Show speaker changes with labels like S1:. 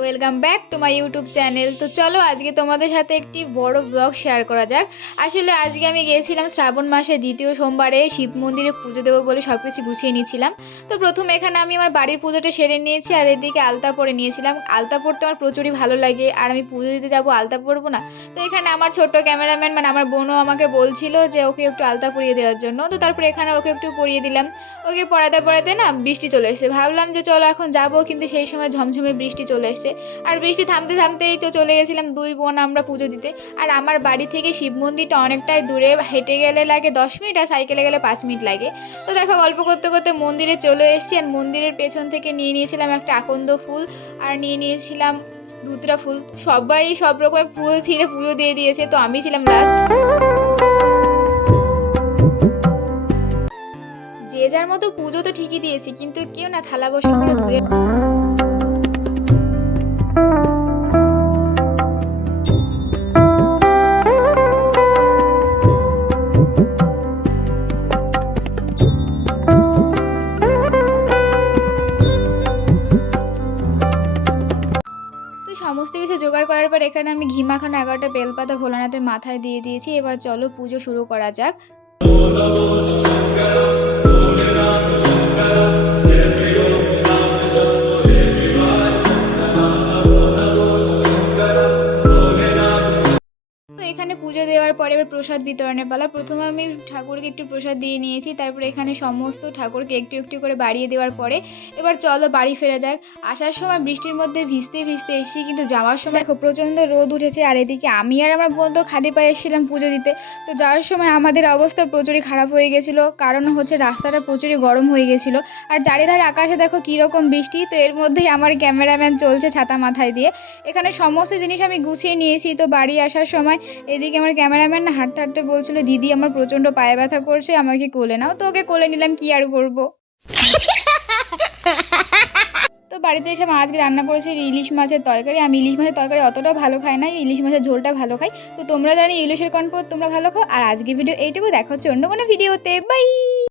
S1: Welcome back to my YouTube channel. তো চলো আজকে তোমাদের সাথে একটি বড় ব্লগ শেয়ার করা যাক। আসলে আজকে আমি গিয়েছিলাম শ্রাবণ মাসে দ্বিতীয় সোমবারে শিব মন্দিরে পুজো দেবো বলে সব কিছু গুছিয়ে নিয়েছিলাম। তো প্রথম এখানে আমি আমার বাড়ির পুজোটা সেরে নিয়েছি আর এদিকে আলতা পরে নিয়েছিলাম। আলতা পরতে আমার প্রচুরই ভালো লাগে আর আমি পুজো দিতে যাব আলতা পরবো না। তো এখানে আমার ছোট্ট ক্যামেরাম্যান মানে আমার বোনও আমাকে বলছিল যে ওকে একটু আলতা পরিয়ে দেওয়ার জন্য। তো তারপরে এখানে ওকে একটু পরিয়ে দিলাম। ওকে পড়াতে পড়াতে না বৃষ্টি চলে এসেছে। ভাবলাম যে চলো এখন যাব, কিন্তু সেই সময় ঝমঝমে বৃষ্টি চলে এসেছে। আর বৃষ্টি থামতে থামতেই তো চলে গেছিলাম দুই বোন আমরা পুজো দিতে। আর আমার বাড়ি থেকে শিব মন্দিরটা অনেকটাই দূরে, হেঁটে গেলে লাগে দশ মিনিট আর সাইকেলে গেলে পাঁচ মিনিট লাগে। তো দেখো গল্প করতে করতে মন্দিরে চলে এসেছি আর মন্দিরের পেছন থেকে নিয়ে নিয়েছিলাম একটা আকন্দ ফুল আর নিয়ে নিয়েছিলাম ধুতরা ফুল। সবাই সব রকমের ফুল ছিঁড়ে পুজো দিয়ে দিয়েছে, তো আমি ছিলাম লাস্ট যে যার মতো পুজো তো ঠিকই দিয়েছি, কিন্তু কেউ না থালা বসানো ধুয়ে সমস্ত কিছু জোগাড় করার পর এখানে আমি ঘি মাখানো এগারোটা বেলপাতা ভোলানাথের মাথায় দিয়ে দিয়েছি। এবার চলো পুজো শুরু করা যাক। দেওয়ার পরে এবার প্রসাদ বিতরণের পালা। প্রথমে আমি ঠাকুরকে একটু প্রসাদ দিয়ে নিয়েছি, তারপরে এখানে সমস্ত ঠাকুরকে একটু একটু করে বাড়িয়ে দেওয়ার পরে এবার চলো বাড়ি ফেরা যাক। আসার সময় বৃষ্টির মধ্যে ভিজতে ভিজতে এসেছি, কিন্তু যাওয়ার সময় দেখো প্রচণ্ড রোদ উঠেছে আর এদিকে আমি আর আমার বন্ধু খাদি পায়ে এসেছিলাম পুজো দিতে। তো যাওয়ার সময় আমাদের অবস্থা প্রচুরই খারাপ হয়ে গেছিল, কারণ হচ্ছে রাস্তাটা প্রচুরই গরম হয়ে গেছিল। আর চারিধারে আকাশে দেখো কীরকম বৃষ্টি, তো এর মধ্যেই আমার ক্যামেরাম্যান চলছে ছাতা মাথায় দিয়ে। এখানে সমস্ত জিনিস আমি গুছিয়ে নিয়েছি, তো বাড়ি আসার সময় এদিকে আমার ক্যামেরাম্যান হাঁটতে হাঁটতে বলছিল, দিদি, আমার প্রচণ্ড পায়ে ব্যথা করছে, আমাকে কোলে নাও। তো ওকে কোলে নিলাম, কি আর করব? তো বাড়িতে এসে মা আজকে রান্না করেছে ইলিশ মাছের তরকারি। আমি ইলিশ মাছের তরকারি অতটাও ভালো খাই না, ইলিশ মাছের ঝোলটা ভালো খাই। তো তোমরা জানি ইলিশের কনপদ তোমরা ভালো খাও। আর আজকে ভিডিও এইটুকু, দেখা হচ্ছে অন্য কোনো ভিডিওতে। বাই!